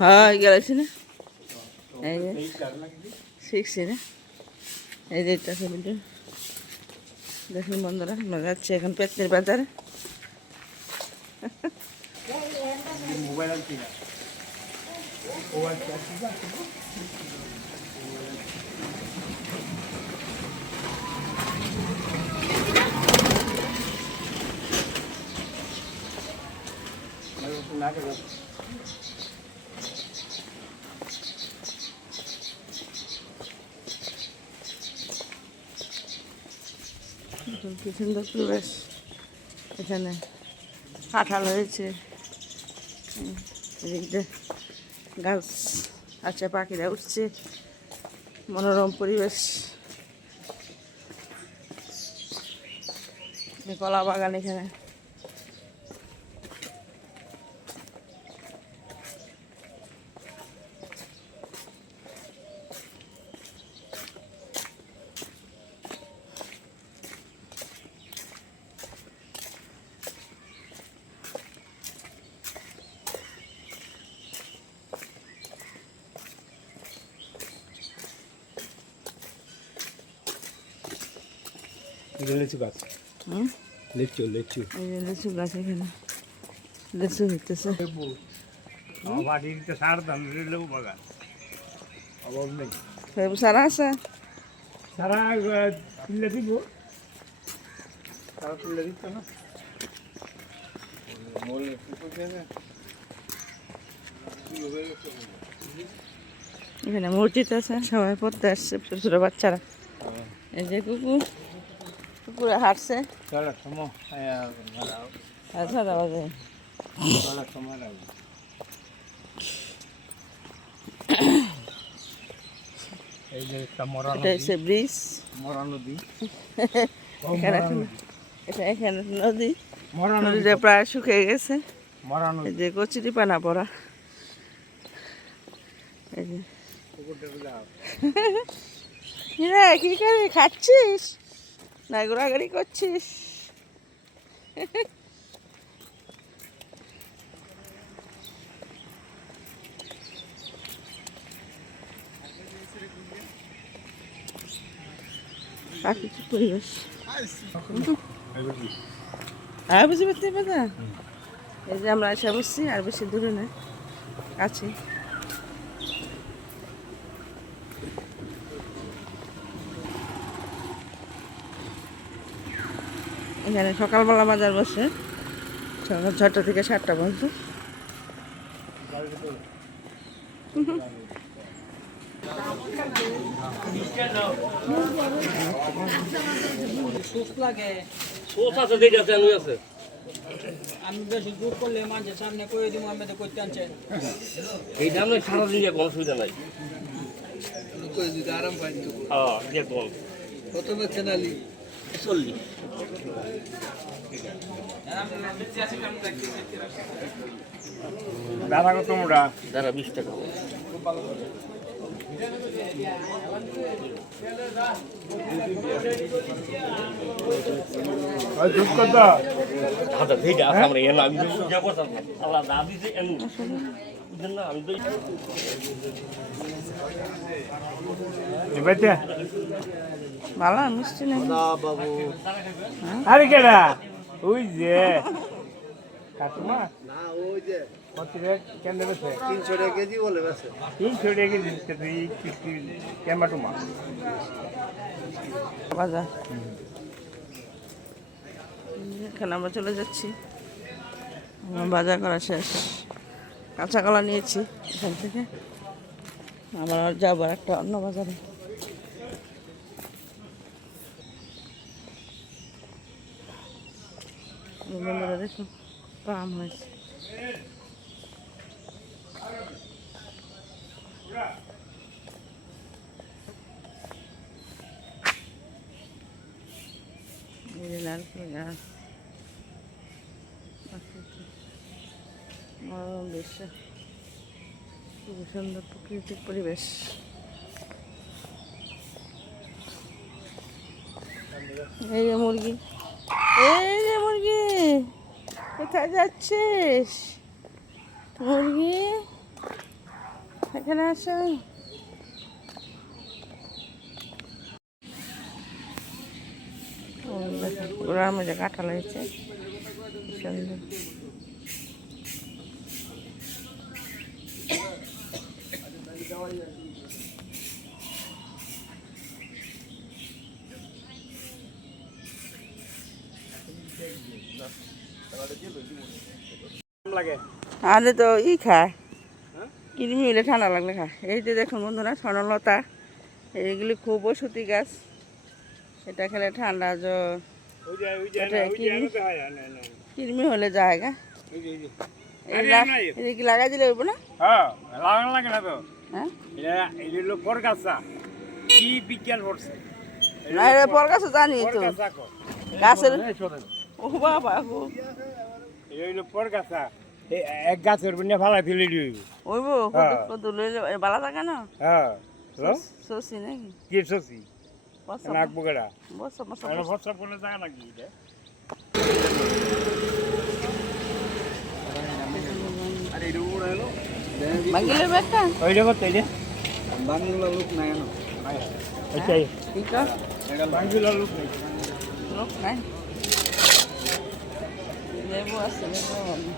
হ্যাঁ গেছি না, এই যে শিখছি না, এই যে এটা ছবিটা দেখুন বন্ধুরা, আমরা যাচ্ছি এখন পেতনির বাজারে। কি সুন্দর পরিবেশ, এখানে কাঁঠাল হয়েছে, এদিকে গাছ আছে, পাখিরা উঠছে, মনোরম পরিবেশ। কলা বাগান এখানে। লিচু গাছ, লিচু লিচু লিচু গাছ, এখানে লিচু হইতেছে। বাড়িতে সার দাম লেবু বাগান অভাব নেই, সারা আছে, সারা তুলে দিব, সারা তুলে দিত না। এখানে মসজিদ আছে, সবাই পড়তে আসছে, ছোটো ছোটো বাচ্চারা। এই যে কুকুর, কুকুরে হাঁটছে, ব্রিজ, এখানে নদী, নদীটা প্রায় শুকিয়ে গেছে, এই যে কচুরি পানা পড়া। এই যে কি করে খাচ্ছিস না, ঘোরাঘুরি করছিস? প্রাকৃতিক পরিবেশ, আর বুঝতে পারতে পারতা। এই যে আমরা এসে বসছি, আর বেশি দূরে না, কাছে। এখানে সকালবেলা বাজার বসে, সকাল 6টা থেকে 7টা পর্যন্ত। আমি বেশি দূর করলে মাঝে সামনে করে দিব, আমি তো করতে আনছেন এই দামে সারাদিন যে কোনো অসুবিধা নাই, আরাম পাই। কত বেচছেন আলি? 40। দাদা কত মোটা? দাদা 20 টাকা। দুধ কত? দাদা এইটা আমরা এর আমি তো যা করতাম আল্লাহ দাদি যে এমন বুঝেন না, আমি তো এবারে ভালো মিষ্টি নেই বাবু। আরে কেডা? ওই যে কাটুমা না ওই যে কত রে কেন দেবে? 300 টাকা কেজি বলে বেছে। 300 টাকা কেজি তুই কেমাটুমা বাজার। এখানে আমরা চলে যাচ্ছি, আমার বাজার করা শেষ, কাঁচা কলা নিয়েছি এখান থেকে, আমরা যাবো একটা অন্য বাজারে। বন্ধুরা দেখুন, আম হয়েছে। নারকেল গাছ, মনোরম দৃশ্য, খুবই সুন্দর প্রাকৃতিক পরিবেশ। এই যে মুরগি, এই যে মুরগি, কোথায় যাচ্ছিস মুরগি? এখানে আসো। গোড়ার মধ্যে কাঁঠাল হয়েছে সুন্দর। লাগে আরে তো খায় কিরমি হইলে ঠান্ডা লাগলে খায়। এই যে দেখুন বন্ধুরা স্বর্ণলতা, এইগুলি খুব ওষুধি গাছ। এটা খেলে ঠান্ডা কিরমি হলে যায় গা। কি লাগাই দিলে হইব না? হ্যাঁ লাগানো লাগে না তো। হ্যাঁ এই হলো পরগাছা, কি বিজ্ঞান পড়ছে না, এটা পর গাছ জানি তো গাছের। ও বাবা গো, এই হলো পরগাছা, এক গাছের বনে ফালাই ফেলে দিই। ওইব কত লইলে বালা থাকে না। হ্যাঁ সসি নাকি কি সসি নাক বুকেরা বস বস আর হোয়াটসঅ্যাপ করে জায়গা নাকি এটা আরে এটা উড়ে এলো বাঙ্গিলের ব্যাগটা ওই দেখো তাই যে বাংলা লোক নাই না আচ্ছা ঠিক আছে, এটা বাঙ্গুলা লোক নেই লোক নাই। লেবু আছে, লেবু হবে।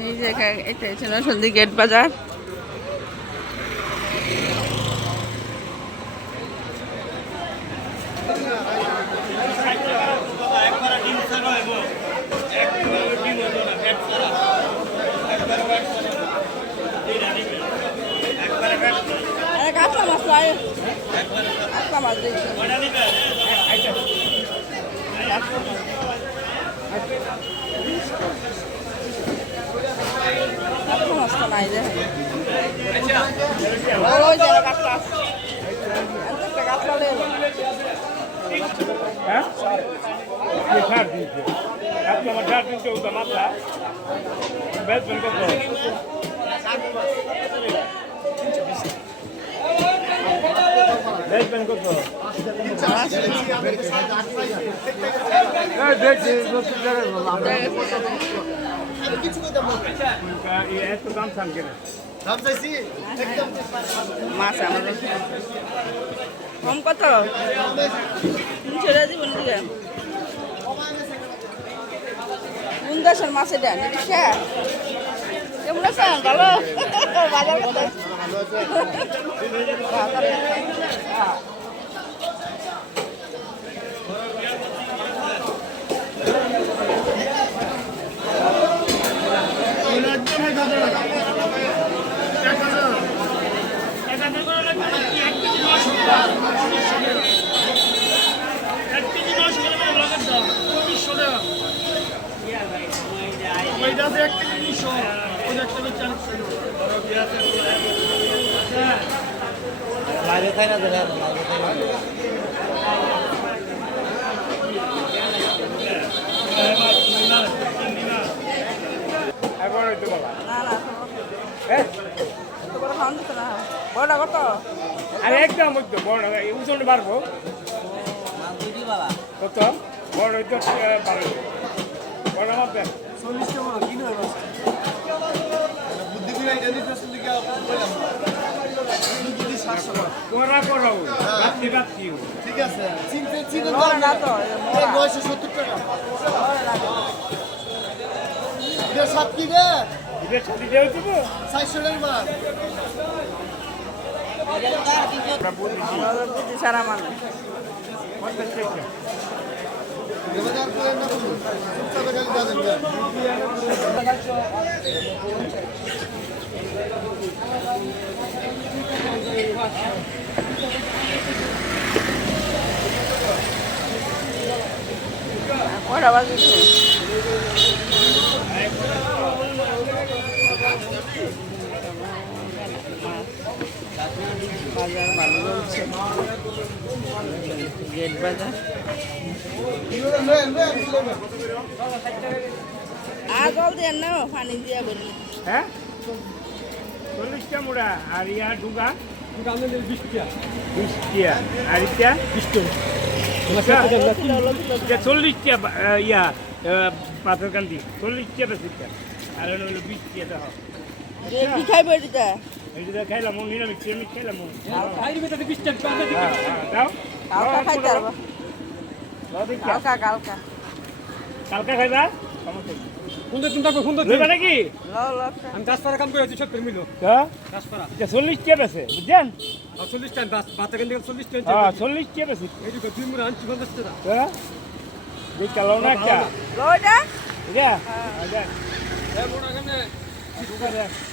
এই যে এটা হচ্ছে নরসিংদী গেট বাজার। কাঁচা মাছ নয়, কাঁচা মাছ দেখছি। কাঁচা মাছ তো নাই দেখেন। ওই যে কাঁচা মাছ, একটা কাঁচা লেলো। হ্যাঁ কি ছাড় দিয়েছে আপনি আমার ছাড় দিতে ওটা মাথা বেতন কত বেতন কত এত দাম চান কেন মাছ আমার কম কত 300 টাকা দিব নাকি? কোন দেশের মাছ এটা? কেমন আছেন? ভালো বাজার করতে একবার হইতে বলা না না হ্যাঁ এত বড় খাওয়ান দিত না। বড়টা কত? আরে একদম হইতো বড় ওজন বাড়বো কত বড় হইতো বাড়বে বড় মাপেন 40 টাকা কিলো বুদ্ধি করে এটা নিতে আসলে কি বুদ্ধি 700 টাকা কোরা করো রাত্রি রাত্রি ঠিক আছে চিন্তা বড় না তো, এই 970 টাকা এটা সব কি রে এদের সাথে দেও তো 400 টাকা মাল আমাদের বুদ্ধি সারা মানুষ। দেবদার করে না বলুন চুপচাপ খালি যাবেন কয়টা বাজে? বাজার ভালো চলছে, গেট বাজার। আর জল দিয়ে না পানি দিয়া বলি। হ্যাঁ 40টা মুড়া আর ইয়া ঢুকা 20 টাকা আর এটা 20 টাকা 40 টাকা ইয়া পাথর কান্দি 40 টাকা বেশিটা আর হলো 20 টাকা কি খাইবো এটা? এই যে খাইলাম নিরামিষ নিরামিষ খাইলাম খাইনি বেটা 20 টাকা দাও কালকা খাইতে পারবো। দাও দেখি কালকা কালকা। কালকে খাইবা সমস্যা নেই। কোনটা তুমি থাকো কোনটা লইবা নাকি লো লোকটা। আমি 10 টাকা কাম করে আছি 70 মিলো হ্যাঁ 10 টাকা এটা 40 টাকা আছে বুঝছেন 40 টাকা বাতা কেন 40 টাকা হ্যাঁ 40 টাকা আছে এই যে দুই মুড়া আনছি 50 টাকা হ্যাঁ দেখ চালাও না একটা লো এটা? এটা আচ্ছা এই মোড়া কেনে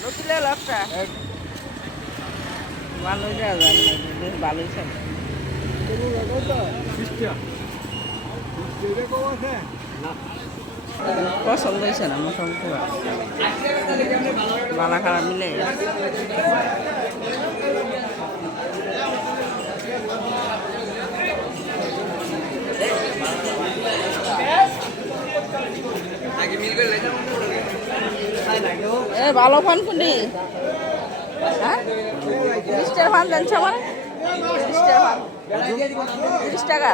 নতুলে লোকটা। ভালোই দেওয়া যায় না, বেশ ভালোই চলে। 20 টাকা পছন্দ হয়েছে না মোটামুটি ভালো খারাপ মিলে এ ভালো ফান কোনটি? হ্যাঁ 30 টাকা ফান দেন আমার 30 টাকা ফান 30 টাকা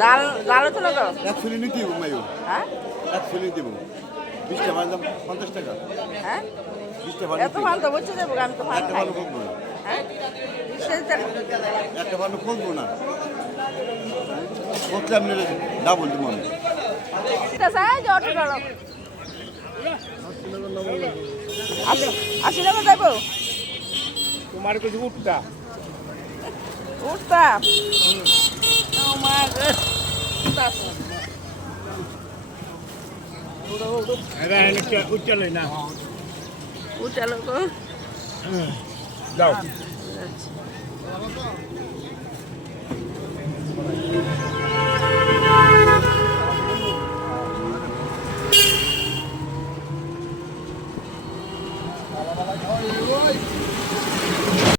জাল জাল হতো না তো? একচুয়ালি নিতে দিব মায়ু হ্যাঁ একচুয়ালি দিব 20 টাকা দাম 50 টাকা হ্যাঁ 20 টাকা এত ফান তো বলছে দেবো আমি তো ফান একটা খাই ভালো করবো না হ্যাঁ 20 টাকা একটা ভালো করবো না করতে আপনি ডাবল দিব আমি এটা চাই যে অটো চালক 80 টাকা দেবো তোমার কিছু উঠতা উঠতাম আমার এটা একটা উচ্চালই না উঠালো তো দাও